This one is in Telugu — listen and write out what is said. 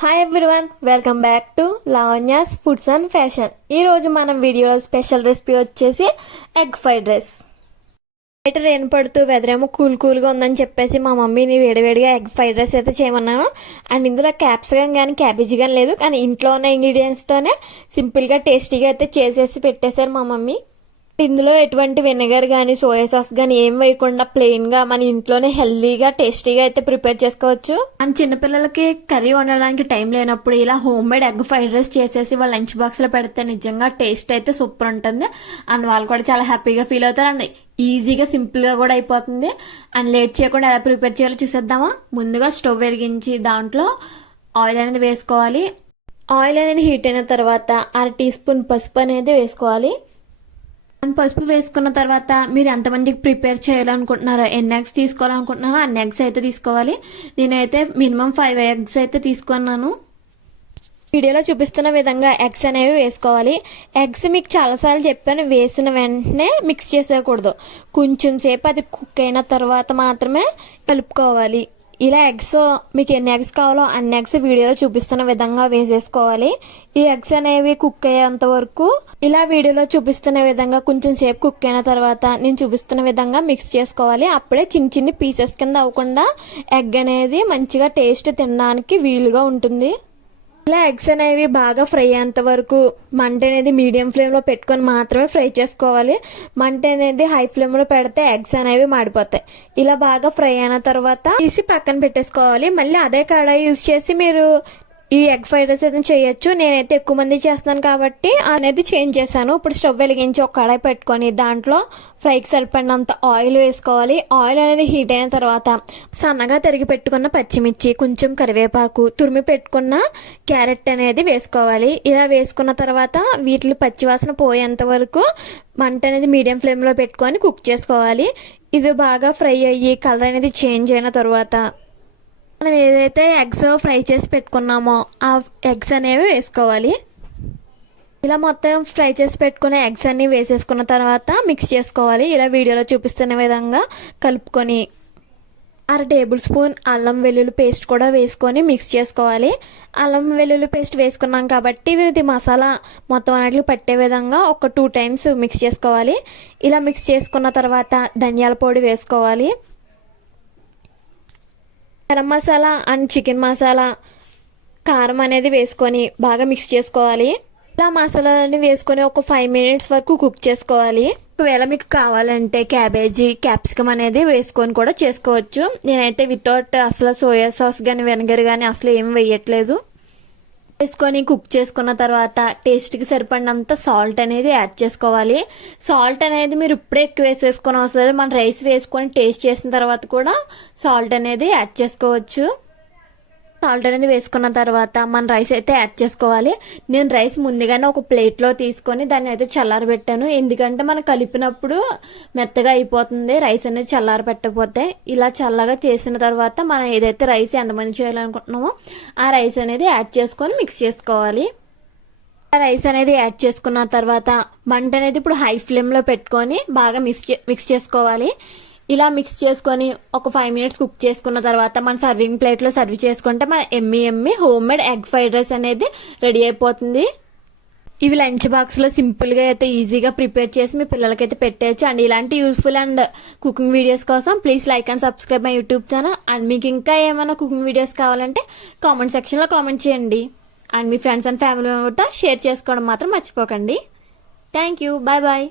Hi everyone welcome back to Lavanya's foods and fashion ఈరోజు మనం వీడియోలో స్పెషల్ రెసిపీ వచ్చేసి ఎగ్ ఫ్రైడ్ రైస్ బయట రేన్ పడుతూ వెదర్ ఏమో కూల్ కూల్గా ఉందని చెప్పేసి మా మమ్మీని వేడివేడిగా ఎగ్ ఫ్రైడ్ రైస్ అయితే చేయమన్నాను. అండ్ ఇందులో క్యాప్సికం కానీ క్యాబేజీ కానీ లేదు. కానీ ఇంట్లో ఉన్న ఇంగ్రీడియంట్స్తోనే సింపుల్గా టేస్టీగా అయితే చేసేసి పెట్టేశారు మా మమ్మీ. ఇందులో ఎటువంటి వెనిగర్ కానీ సోయా సాస్ కానీ ఏం వేయకుండా ప్లెయిన్గా మన ఇంట్లోనే హెల్దీగా టేస్టీగా అయితే ప్రిపేర్ చేసుకోవచ్చు. అండ్ చిన్నపిల్లలకి కర్రీ వండడానికి టైం లేనప్పుడు ఇలా home made egg fried rice చేసేసి వాళ్ళ లంచ్ బాక్స్లో పెడితే నిజంగా టేస్ట్ అయితే సూపర్ ఉంటుంది. అండ్ వాళ్ళు కూడా చాలా హ్యాపీగా ఫీల్ అవుతారు అండ్ ఈజీగా సింపుల్గా కూడా అయిపోతుంది. అండ్ లేట్ చేయకుండా ఎలా ప్రిపేర్ చేయాలో చూసేద్దామా? ముందుగా స్టవ్ వెలిగించి దాంట్లో ఆయిల్ అనేది వేసుకోవాలి. ఆయిల్ అనేది హీట్ అయిన తర్వాత అర టీ స్పూన్ పసుపు అనేది వేసుకోవాలి. పసుపు వేసుకున్న తర్వాత మీరు ఎంతమందికి ప్రిపేర్ చేయాలనుకుంటున్నారో ఎన్ని ఎగ్స్ తీసుకోవాలనుకుంటున్నారో అన్ని ఎగ్స్ అయితే తీసుకోవాలి. నేనైతే మినిమం ఫైవ్ ఎగ్స్ అయితే తీసుకున్నాను. వీడియోలో చూపిస్తున్న విధంగా ఎగ్స్ అనేవి వేసుకోవాలి. ఎగ్స్ మీకు చాలాసార్లు చెప్పాను వేసిన వెంటనే మిక్స్ చేసేయకూడదు. కొంచెం సేపు అది కుక్ అయిన తర్వాత మాత్రమే కలుపుకోవాలి. ఇలా ఎగ్స్ మీకు ఎన్ని ఎగ్స్ కావాలో అన్ని ఎగ్స్ వీడియోలో చూపిస్తున్న విధంగా వేసేసుకోవాలి. ఈ ఎగ్స్ అనేవి కుక్ అయ్యేంత వరకు ఇలా వీడియోలో చూపిస్తున్న విధంగా కొంచెం సేపు కుక్ అయిన తర్వాత నేను చూపిస్తున్న విధంగా మిక్స్ చేసుకోవాలి. అప్పుడే చిన్న చిన్న పీసెస్ కింద అవ్వకుండా ఎగ్ అనేది మంచిగా టేస్ట్ తినడానికి వీలుగా ఉంటుంది. ఇలా ఎగ్స్ అనేవి బాగా ఫ్రై అయ్యేంత వరకు మంట అనేది మీడియం ఫ్లేమ్లో పెట్టుకొని మాత్రమే ఫ్రై చేసుకోవాలి. మంట అనేది హై ఫ్లేమ్లో పెడితే ఎగ్స్ అనేవి మాడిపోతాయి. ఇలా బాగా ఫ్రై అయిన తర్వాత తీసి పక్కన పెట్టేసుకోవాలి. మళ్ళీ అదే కడాయి యూజ్ చేసి మీరు ఈ ఎగ్ ఫ్రైడ్ రైస్ అయితే చేయొచ్చు. నేనైతే ఎక్కువ మంది చేస్తున్నాను కాబట్టి అనేది చేంజ్ చేశాను. ఇప్పుడు స్టవ్ వెలిగించి ఒక కడాయి పెట్టుకొని దాంట్లో ఫ్రైకి సరిపడినంత ఆయిల్ వేసుకోవాలి. ఆయిల్ అనేది హీట్ అయిన తర్వాత సన్నగా తరిగి పెట్టుకున్న పచ్చిమిర్చి కొంచెం కరివేపాకు తురిమి పెట్టుకున్న క్యారెట్ అనేది వేసుకోవాలి. ఇలా వేసుకున్న తర్వాత వీటిని పచ్చివాసన పోయేంత వరకు మంట అనేది మీడియం ఫ్లేమ్లో పెట్టుకొని కుక్ చేసుకోవాలి. ఇది బాగా ఫ్రై అయ్యి కలర్ అనేది చేంజ్ అయిన తర్వాత మనం ఏదైతే ఎగ్స్ ఫ్రై చేసి పెట్టుకున్నామో ఆ ఎగ్స్ అనేవి వేసుకోవాలి. ఇలా మొత్తం ఫ్రై చేసి పెట్టుకునే ఎగ్స్ అన్ని వేసేసుకున్న తర్వాత మిక్స్ చేసుకోవాలి. ఇలా వీడియోలో చూపిస్తున్న విధంగా కలుపుకొని అర టేబుల్ స్పూన్ అల్లం వెల్లుల్లి పేస్ట్ కూడా వేసుకొని మిక్స్ చేసుకోవాలి. అల్లం వెల్లుల్లి పేస్ట్ వేసుకున్నాం కాబట్టి ఇది మసాలా మొత్తం అన్నిటికి పట్టే విధంగా ఒక టూ టైమ్స్ మిక్స్ చేసుకోవాలి. ఇలా మిక్స్ చేసుకున్న తర్వాత ధనియాల పొడి వేసుకోవాలి. గరం మసాలా అండ్ చికెన్ మసాలా కారం అనేది వేసుకొని బాగా మిక్స్ చేసుకోవాలి. ఇలా మసాలాలన్నీ వేసుకొని ఒక ఫైవ్ మినిట్స్ వరకు కుక్ చేసుకోవాలి. ఒకవేళ మీకు కావాలంటే క్యాబేజీ క్యాప్సికమ్ అనేది వేసుకొని కూడా చేసుకోవచ్చు. నేనైతే వితౌట్ అసలు సోయా సాస్ కానీ వెనగర్ కానీ అసలు ఏం వేయట్లేదు. వేసుకొని కుక్ చేసుకున్న తర్వాత టేస్ట్కి సరిపడినంత సాల్ట్ అనేది యాడ్ చేసుకోవాలి. సాల్ట్ అనేది మీరు ఇప్పుడే ఎక్కువ వేసేసుకొని వస్తుంది మన రైస్ వేసుకొని టేస్ట్ చేసిన తర్వాత కూడా సాల్ట్ అనేది యాడ్ చేసుకోవచ్చు. సాల్ట్ అనేది వేసుకున్న తర్వాత మన రైస్ అయితే యాడ్ చేసుకోవాలి. నేను రైస్ ముందుగానే ఒక ప్లేట్లో తీసుకొని దాన్ని అయితే చల్లారబెట్టాను. ఎందుకంటే మనం కలిపినప్పుడు మెత్తగా అయిపోతుంది. రైస్ అనేది చల్లార పెట్టకపోతే ఇలా చల్లగా చేసిన తర్వాత మనం ఏదైతే రైస్ ఎంతమంది చేయాలనుకుంటున్నామో ఆ రైస్ అనేది యాడ్ చేసుకొని మిక్స్ చేసుకోవాలి. రైస్ అనేది యాడ్ చేసుకున్న తర్వాత మంట అనేది ఇప్పుడు హై ఫ్లేమ్లో పెట్టుకొని బాగా మిక్స్ మిక్స్ చేసుకోవాలి. ఇలా మిక్స్ చేసుకొని ఒక ఫైవ్ మినిట్స్ కుక్ చేసుకున్న తర్వాత మన సర్వింగ్ ప్లేట్లో సర్వ్ చేసుకుంటే మన yummy yummy home made egg fried rice అనేది రెడీ అయిపోతుంది. ఇవి లంచ్ బాక్స్లో సింపుల్గా అయితే ఈజీగా ప్రిపేర్ చేసి మీ పిల్లలకైతే పెట్టేయచ్చు. అండ్ ఇలాంటి యూస్ఫుల్ అండ్ కుకింగ్ వీడియోస్ కోసం please like and subscribe my YouTube channel and మీకు ఇంకా ఏమైనా కుకింగ్ వీడియోస్ కావాలంటే కామెంట్ సెక్షన్లో కామెంట్ చేయండి. అండ్ మీ ఫ్రెండ్స్ అండ్ ఫ్యామిలీ మెంబర్తో షేర్ చేసుకోవడం మాత్రం మర్చిపోకండి. Thank you bye bye